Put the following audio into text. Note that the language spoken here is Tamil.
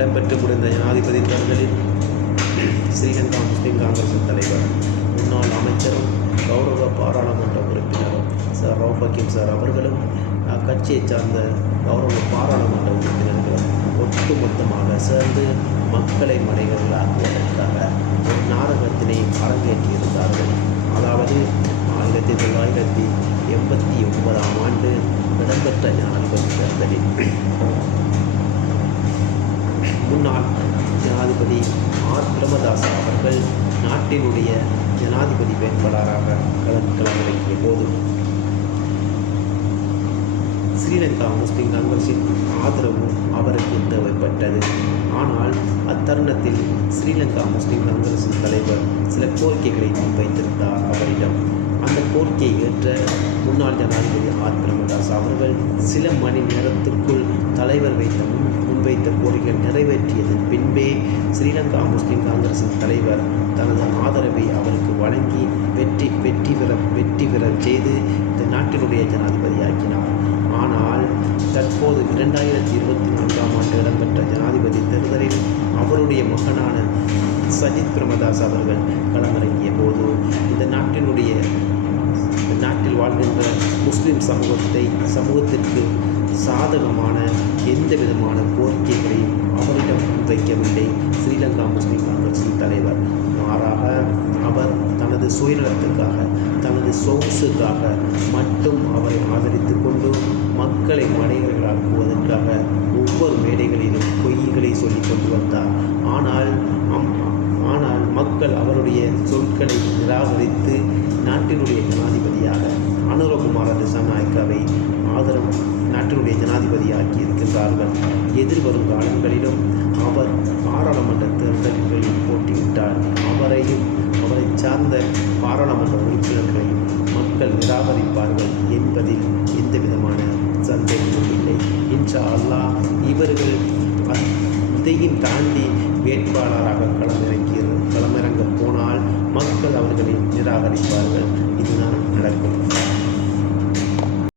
இடம்பெற்று முடிந்த ஜனாதிபதி தேர்தலில் ஸ்ரீலங்கா முஸ்லிம் காங்கிரசின் தலைவர் முன்னாள் அமைச்சரும் கௌரவ பாராளுமன்ற உறுப்பினரும் சார் ரவுப் சார் அவர்களும் அக்கட்சியைச் சார்ந்த கௌரவ பாராளுமன்ற உறுப்பினர்களும் ஒட்டுமொத்தமாக சேர்ந்து மக்களை மனைவர்களாக்குவதற்காக ஒரு நாடகத்தினை அரங்கேற்றியிருந்தார்கள். அதாவது ஆயிரத்தி தொள்ளாயிரத்தி எண்பத்தி ஒன்பதாம் ஆண்டு இடம்பெற்ற ஜனாதிபதி தேர்தலில் முன்னாள் ஜனாதிபதி ஆர் பிரமதாஸ் அவர்கள் நாட்டினுடைய ஜனாதிபதி வேட்பாளராக கலந்து களமிறங்கிய போது ஸ்ரீலங்கா முஸ்லிம் காங்கிரஸின் ஆதரவும் அவருக்கு தேவைப்பட்டது ஆனால் அத்தருணத்தில் ஸ்ரீலங்கா முஸ்லிம் காங்கிரஸின் தலைவர் சில கோரிக்கைகளை முன்வைத்திருந்தார் அவரிடம். கோரிக்கையை ஏற்ற முன்னாள் ஜனாதிபதி ஆர். பிரமதாஸ் அவர்கள் சில மணி நேரத்துக்குள் தலைவர் வைத்த முன் முன்வைத்த கோரிக்கைகள் நிறைவேற்றியதன் பின்பே ஸ்ரீலங்கா முஸ்லிம் காங்கிரசின் தலைவர் தனது ஆதரவை அவருக்கு வழங்கி வெற்றி வெற்றி பெற வெற்றி பெறச் செய்து இந்த நாட்டினுடைய ஜனாதிபதியாக்கினார் ஆனால் தற்போது இரண்டாயிரத்தி இருபத்தி நான்காம் ஆண்டு இடம்பெற்ற ஜனாதிபதி தேர்தலில் அவருடைய மகனான சஜித் பிரமதாஸ் அவர்கள் களமிறங்கிய போது இந்த நாட்டின் வாழ்கின்ற முஸ்லீம் சமூகத்தை சமூகத்திற்கு சாதகமான எந்த விதமான கோரிக்கைகளையும் அவரிடம் முன்வைக்கவில்லை ஸ்ரீலங்கா முஸ்லீம் காங்கிரசின் தலைவர். மாறாக அவர் தனது சுயநலத்துக்காக தனது சொகுசுக்காக மட்டும் அவரை ஆதரித்து கொண்டு மக்களை மடைகளாக்குவதற்காக ஒவ்வொரு மேடைகளிலும் பொய்களை சொல்லி கொண்டு வந்தார். ஆனால் அம் ஆனால் மக்கள் அவருடைய சொற்களை நிராகரித்து நாட்டினுடைய ஜனாதிபதியாக அனுரகுமார திசாநாயக்காவை ஆதரவு நாட்டினுடைய ஜனாதிபதியாக்கி எதிர்வரும் காலங்களிலும் அவர் பாராளுமன்ற தேர்தல்களில் போட்டியிட்டார். அவரையும் அவரை சார்ந்த பாராளுமன்ற உறுப்பினர்களையும் மக்கள் நிராகரிப்பார்கள் என்பதில் எந்த விதமான சந்தேகமும் இல்லை. இன்ஷா அல்லாஹ் இவர்கள் இதையும் தாண்டி வேட்பாளராக களமிறங்கி களமிறங்க போனால் மக்கள் அவர்களை நிராகரிப்பார்கள். இதுதான் நடக்கும்.